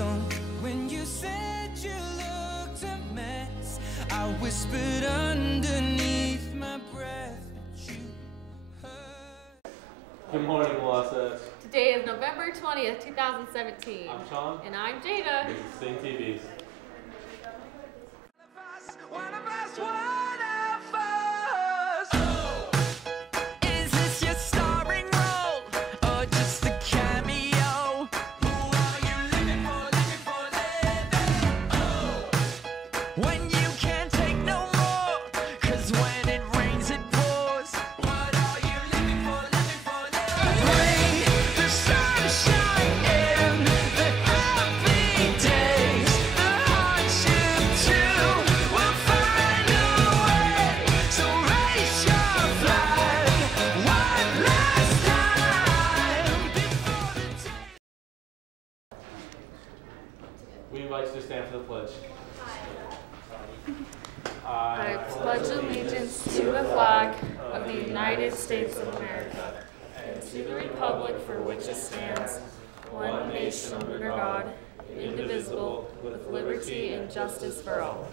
song. When you said you looked a mess, I whispered underneath my breath, but you heard. Good morning, Wasatch. Today is November 20th, 2017. I'm Sean. And I'm Jada. This is Sing TVs. One of us, one of us. Is this your starring role, or just a cameo? Who are you living for, living? Oh, when you can't take no more, 'cause when it rains it pours. What are you living for, living? Bring the sunshine in the happy days, the hardship too. We'll find a way. So raise your flag one last time before the day. We invite you to stand for the pledge. I pledge allegiance to the flag of the United States of America and to the republic for which it stands, one nation under God, indivisible, with liberty and justice for all.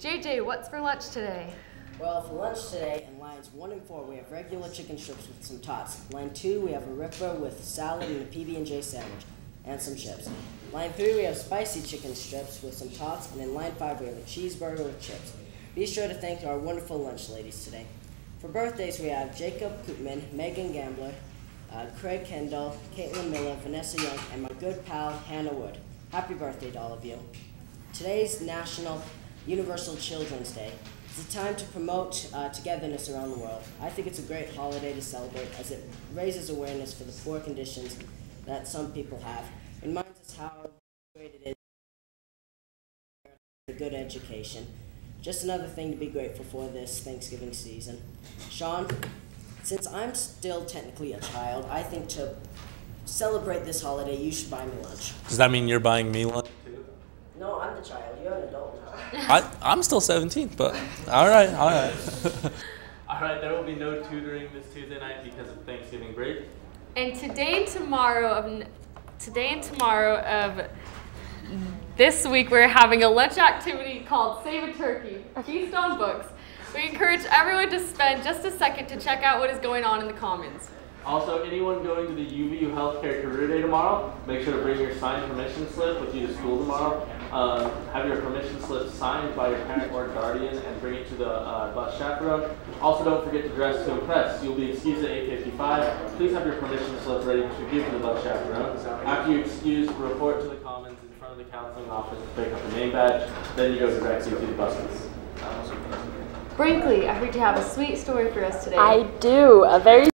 JJ, what's for lunch today? Well, for lunch today, in lines 1 and 4, we have regular chicken strips with some tots. Line 2, we have a ripper with salad and a PB&J sandwich, and some chips. Line 3, we have spicy chicken strips with some tots, and in line 5, we have a cheeseburger with chips. Be sure to thank our wonderful lunch ladies today. For birthdays, we have Jacob Koopman, Megan Gambler, Craig Kendall, Caitlin Miller, Vanessa Young, and my good pal, Hannah Wood. Happy birthday to all of you. Today's National Universal Children's Day. It's a time to promote togetherness around the world. I think it's a great holiday to celebrate as it raises awareness for the poor conditions that some people have. It reminds us how great it is for a good education. Just another thing to be grateful for this Thanksgiving season. Sean, since I'm still technically a child, I think to celebrate this holiday, you should buy me lunch. Does that mean you're buying me lunch? No, I'm the child. You're an adult now. I'm still 17, but all right. All right, there will be no tutoring this Tuesday night because of Thanksgiving break. And today and tomorrow of this week, we're having a lunch activity called Save a Turkey, Keystone Books. We encourage everyone to spend just a second to check out what is going on in the Commons. Also, anyone going to the UVU Healthcare Career Day tomorrow, make sure to bring your signed permission slip with you to school tomorrow. Have your permission slip signed by your parent or guardian and bring it to the bus chaperone. Also, don't forget to dress to impress. You'll be excused at 8:55. Please have your permission slip ready to give to the bus chaperone. After you're excused, report to the Commons in front of the counseling office to pick up a name badge. Then you go directly to the buses. Brinkley, I heard you have a sweet story for us today. I do. A very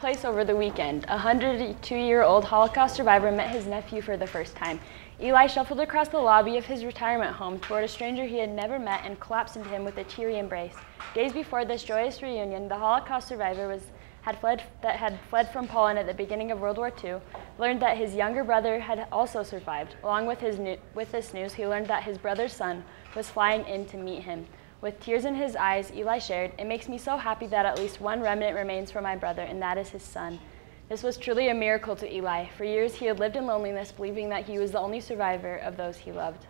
place over the weekend. A 102-year-old Holocaust survivor met his nephew for the first time. Eli shuffled across the lobby of his retirement home toward a stranger he had never met and collapsed into him with a teary embrace. Days before this joyous reunion, the Holocaust survivor had fled from Poland at the beginning of World War II, learned that his younger brother had also survived. Along with this news, he learned that his brother's son was flying in to meet him. With tears in his eyes, Eli shared, "It makes me so happy that at least one remnant remains for my brother, and that is his son." This was truly a miracle to Eli. For years, he had lived in loneliness, believing that he was the only survivor of those he loved.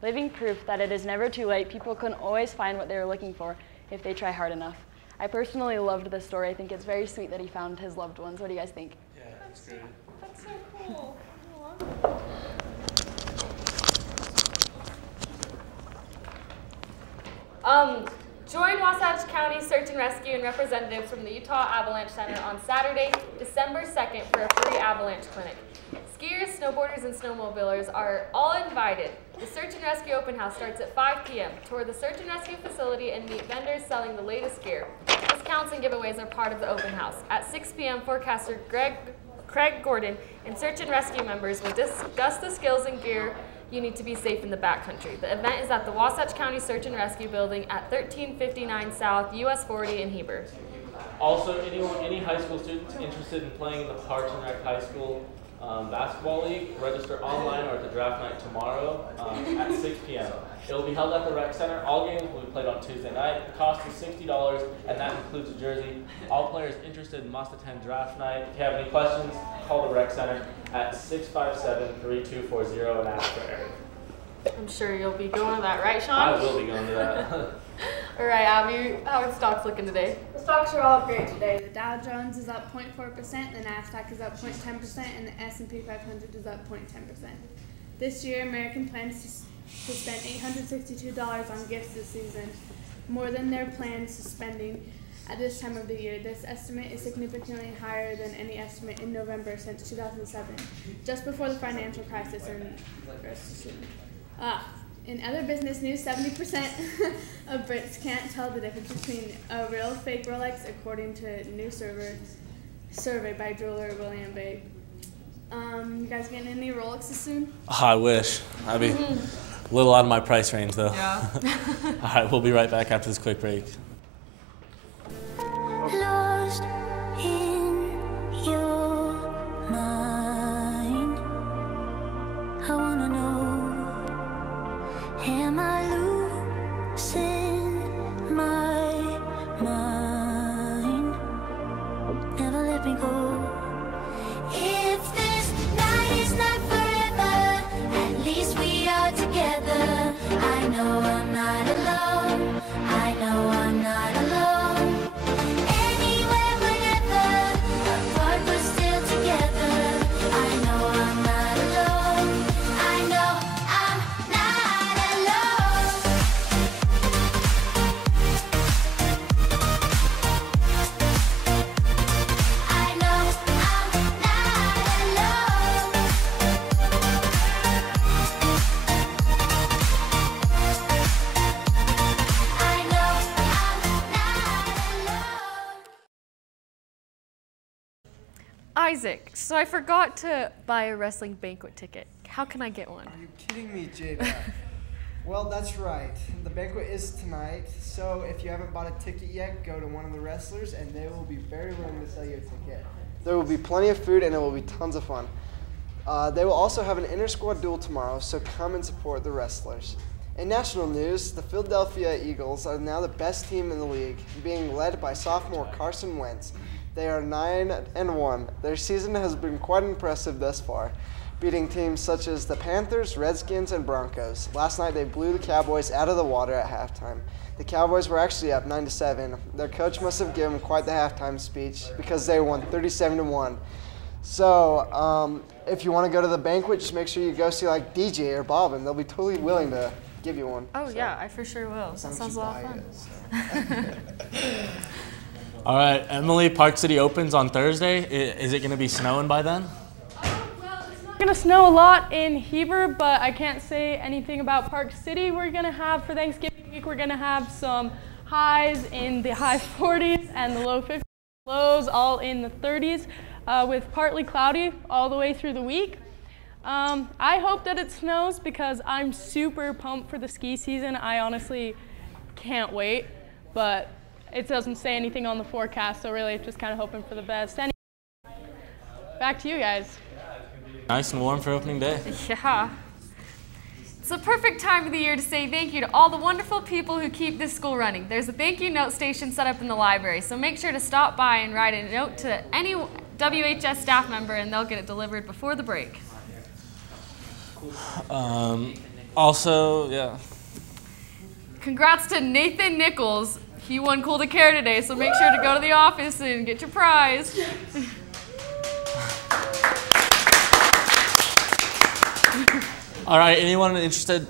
Living proof that it is never too late, people can always find what they are looking for if they try hard enough. I personally loved this story. I think it's very sweet that he found his loved ones. What do you guys think? Yeah, that's great. That's so cool. Join Wasatch County Search and Rescue and representatives from the Utah Avalanche Center on Saturday, December 2nd for a free avalanche clinic. Skiers, snowboarders, and snowmobilers are all invited. The Search and Rescue Open House starts at 5 p.m. Tour the Search and Rescue facility and meet vendors selling the latest gear. Discounts and giveaways are part of the open house. At 6 p.m., forecaster Craig Gordon and Search and Rescue members will discuss the skills and gear you need to be safe in the backcountry. The event is at the Wasatch County Search and Rescue Building at 1359 South US 40 in Heber. Also, any high school students interested in playing in the Parks and Rec High School basketball league, register online or at the draft night tomorrow at 6 p.m. It will be held at the Rec Center. All games will be played on Tuesday night. The cost is $60, and that includes a jersey. All players interested must attend draft night. If you have any questions, call the Rec Center at 657-3240 and ask for Eric. I'm sure you'll be going to that, right, Sean? I will be going to that. All right, Abby, how are the stocks looking today? The stocks are all great today. The Dow Jones is up 0.4%, the Nasdaq is up 0.10%, and the S&P 500 is up 0.10%. This year, American plans to spend $862 on gifts this season, more than their plans to spending at this time of the year. This estimate is significantly higher than any estimate in November since 2007, just before the financial crisis and recession. In other business news, 70% of Brits can't tell the difference between a real fake Rolex, according to a new survey by jeweler William Bay. You guys getting any Rolexes soon? Oh, I wish. I'd be a little out of my price range, though. Yeah. All right, we'll be right back after this quick break. Lost in your mind, I wanna know, am I losing my mind? Never let me go. If this night is not forever, at least we are together. I know I'm not alone. I know I'm not alone. Anywhere, whenever, apart but still together. I know I'm not alone. I know I'm not alone. I know I'm not alone. I know I'm not alone. Isaac, so I forgot to buy a wrestling banquet ticket. How can I get one? Are you kidding me, Jada? Well, that's right. The banquet is tonight, so if you haven't bought a ticket yet, go to one of the wrestlers, and they will be very willing to sell you a ticket. There will be plenty of food, and it will be tons of fun. They will also have an inter-squad duel tomorrow, so come and support the wrestlers. In national news, the Philadelphia Eagles are now the best team in the league, being led by sophomore Carson Wentz. They are 9-1. Their season has been quite impressive thus far, beating teams such as the Panthers, Redskins, and Broncos. Last night they blew the Cowboys out of the water at halftime. The Cowboys were actually up 9-7. Their coach must have given quite the halftime speech because they won 37-1. So if you want to go to the banquet, just make sure you go see like DJ or Bob, and they'll be totally willing to give you one. Oh, yeah, I for sure will. That sounds a lot of fun. All right, Emily, Park City opens on Thursday. Is it going to be snowing by then? It's not gonna snow a lot in Heber, but I can't say anything about Park City. We're gonna have, for Thanksgiving week, we're gonna have some highs in the high 40s and the low 50s, lows all in the 30s, with partly cloudy all the way through the week. I hope that it snows because I'm super pumped for the ski season. I honestly can't wait, but it doesn't say anything on the forecast, so really just kind of hoping for the best. Anyway, back to you guys. Nice and warm for opening day. Yeah. It's the perfect time of the year to say thank you to all the wonderful people who keep this school running. There's a thank you note station set up in the library, so make sure to stop by and write a note to any WHS staff member and they'll get it delivered before the break. Also, yeah. Congrats to Nathan Nichols. He won Cool to Care today, so make sure to go to the office and get your prize. All right, anyone interested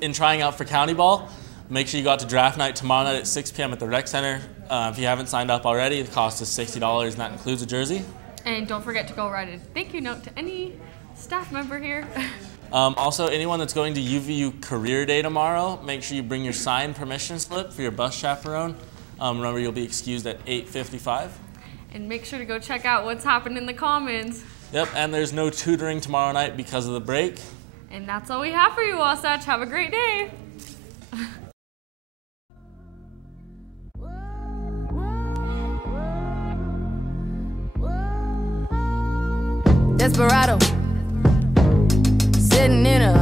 in trying out for county ball, make sure you go out to draft night tomorrow night at 6 p.m. at the Rec Center. If you haven't signed up already, the cost is $60, and that includes a jersey. And don't forget to go write a thank you note to any staff member here. Also, anyone that's going to UVU Career Day tomorrow, make sure you bring your signed permission slip for your bus chaperone. Remember, you'll be excused at 8:55. And make sure to go check out what's happened in the Commons. Yep, and there's no tutoring tomorrow night because of the break. And that's all we have for you, Wasatch. Have a great day. Desperado, sitting in a